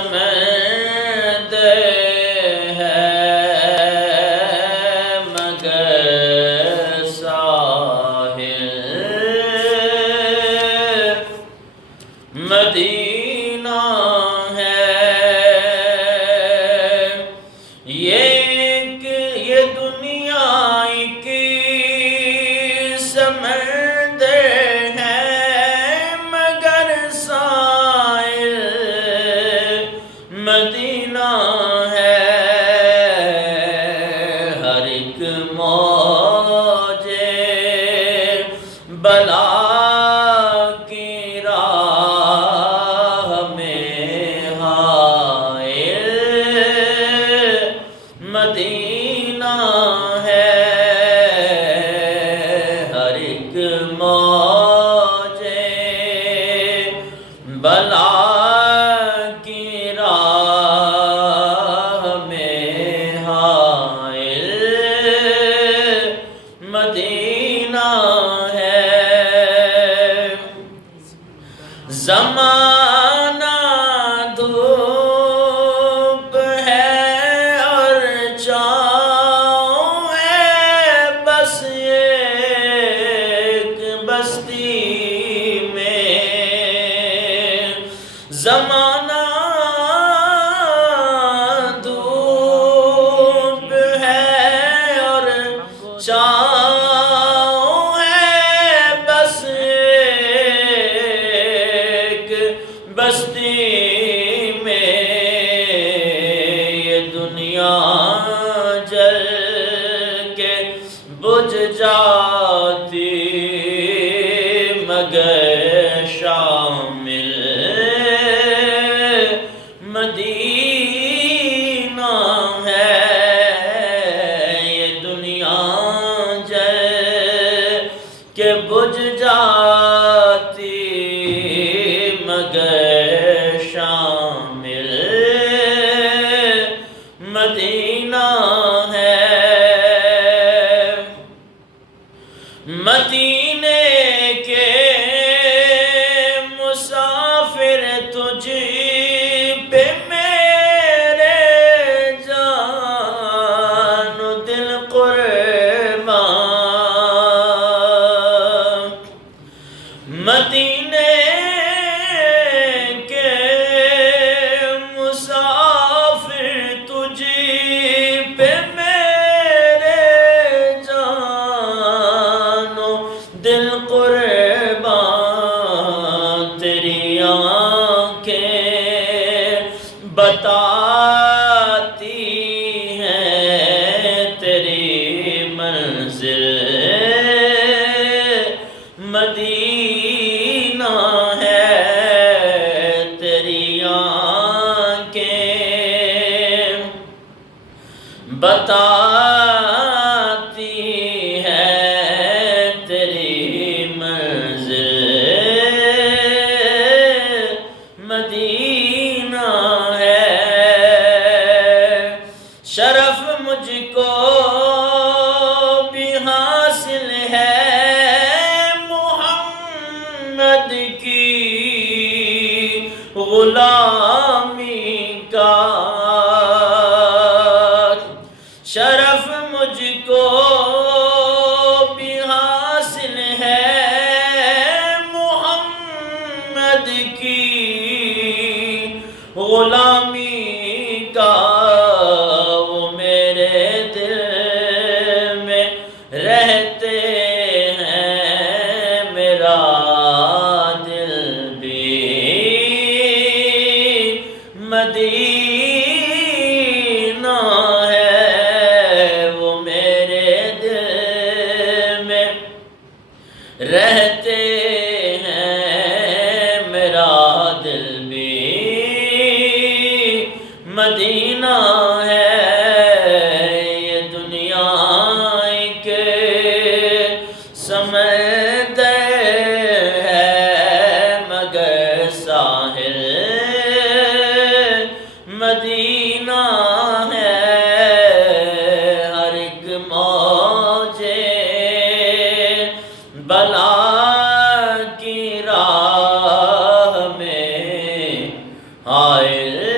سمندر ہے مگر ساحل مدینہ ہے یہ دنیا ایک سمندر ہے مگر ساحل مدینہ ہے ہر ایک موج بلا کی راہ میں حائل مدینہ ہے ہر ایک موج بلا مدینہ ہے زمانہ دھوپ ہے اور چھاؤں ہے بس ایک بستی میں زمانہ دھوپ ہے اور چھاؤں بستی میں یہ دنیا جل کے بجھ جاتی مگر شامل مدینہ ہے یہ دنیا جل کے بجھ جاتی مگر شامل مدینہ ہے مدینے کے مسافر تجھ پہ میرے جان و دل قربان مدینے دل قربان تیری آنکھیں بتاتی ہیں تیری منزل مدینہ ہے تیری آنکھیں بتاتی مدینہ ہے شرف مجھ کو بھی حاصل ہے محمد کی غلامی کا شرف مجھ کو بھی حاصل ہے محمد کی غلامی کا وہ میرے دل میں رہتے ہیں میرا دل بھی مدینہ ہے وہ میرے دل میں رہتے ہیں میرا دل بھی مدینہ ہے یہ دنیا ایک سمندر ہے مگر ساحل مدینہ ہے ہر ایک موج بلا کی راہ میں حائل